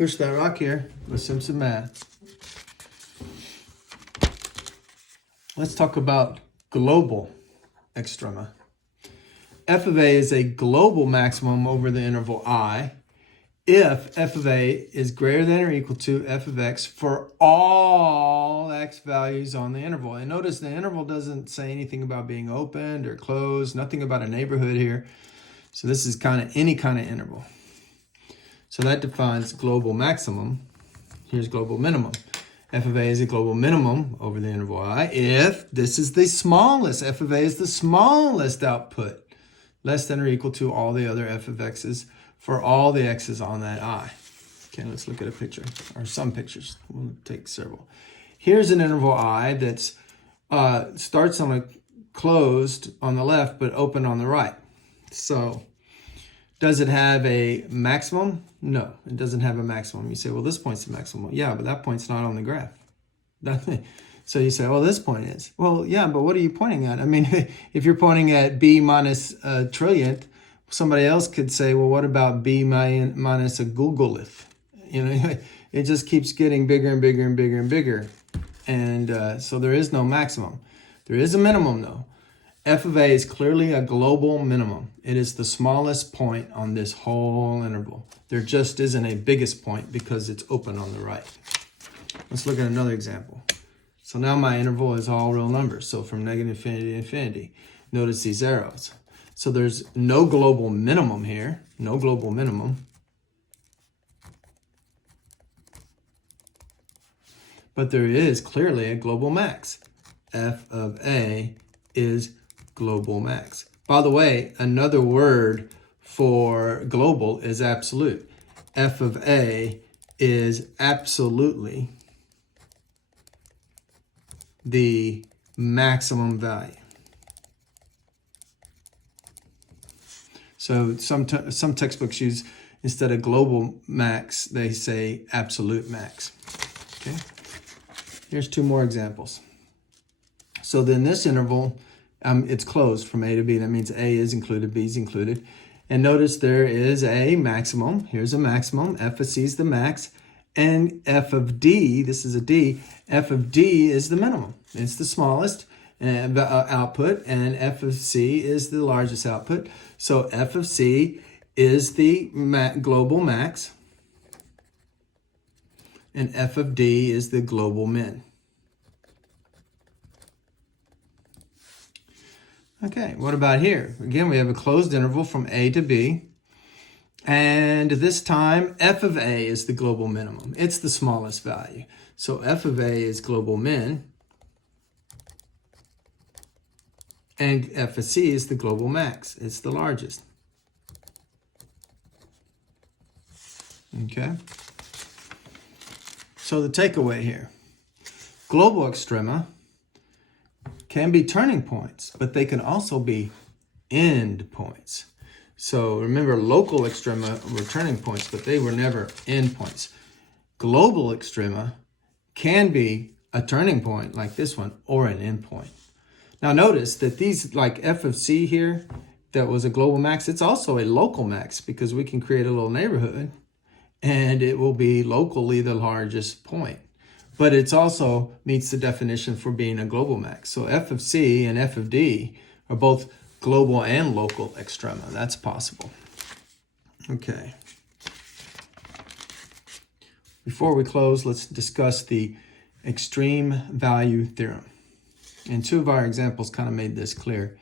push that rock here. Let's do some math. Let's talk about global extrema. F of A is a global maximum over the interval I if f of A is greater than or equal to f of x for all x values on the interval. And notice the interval doesn't say anything about being opened or closed, nothing about a neighborhood here. So this is kind of any kind of interval. So that defines global maximum. Here's global minimum. F of A is a global minimum over the interval I if this is the smallest. F of A is the smallest output, less than or equal to all the other f of x's for all the x's on that I. Okay, let's look at a picture, or some pictures. We'll take several. Here's an interval I that's starts on a closed on the left, but open on the right. So does it have a maximum? No, it doesn't have a maximum. You say, well, this point's the maximum. Yeah, but that point's not on the graph. So you say, well, this point is. Well, yeah, but what are you pointing at? I mean, if you're pointing at b minus a trillionth, somebody else could say, well, what about b minus a googolith? You know, it just keeps getting bigger and bigger and bigger and bigger. And so there is no maximum. There is a minimum, though. F of A is clearly a global minimum. It is the smallest point on this whole interval. There just isn't a biggest point because it's open on the right. Let's look at another example. So now my interval is all real numbers. So from negative infinity to infinity. Notice these arrows. So there's no global minimum here. No global minimum. But there is clearly a global max. F of A is global max. By the way, another word for global is absolute. F of A is absolutely the maximum value. So some textbooks use, instead of global max, they say absolute max. Okay. Here's two more examples. So then this interval, it's closed from A to B. That means A is included, B is included. And notice there is a maximum. Here's a maximum. F of C is the max. And F of D, this is a D, F of D is the minimum. It's the smallest output, and F of C is the largest output. So F of C is the global max, and F of D is the global min. Okay, what about here? Again, we have a closed interval from A to B. And this time, F of A is the global minimum. It's the smallest value. So F of A is global min. And F of C is the global max. It's the largest. Okay? So the takeaway here. Global extrema can be turning points, but they can also be end points. So remember, local extrema were turning points, but they were never end points. Global extrema can be a turning point like this one or an end point. Now notice that these, like F of C here, that was a global max, it's also a local max because we can create a little neighborhood and it will be locally the largest point. But it's also meets the definition for being a global max. So F of C and F of D are both global and local extrema. That's possible. Okay. Before we close, let's discuss the extreme value theorem. And two of our examples kind of made this clear.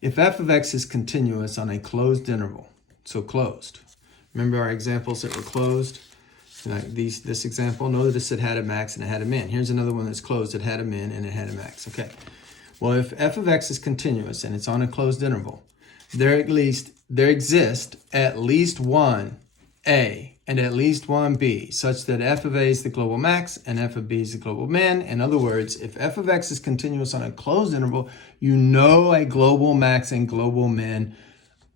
If f of x is continuous on a closed interval, so closed. Remember our examples that were closed? Like this example, notice it had a max and it had a min. Here's another one that's closed. It had a min and it had a max. Okay. Well, if f of x is continuous and it's on a closed interval, there exists at least one a and at least one b, such that f of a is the global max and f of b is the global min. In other words, if f of x is continuous on a closed interval, you know a global max and global min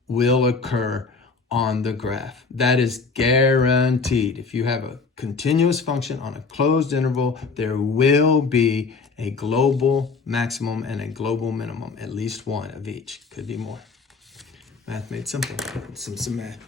will occur on the graph. That is guaranteed. If you have a continuous function on a closed interval, there will be a global maximum and a global minimum, at least one of each. Could be more. Math made simple. Some math.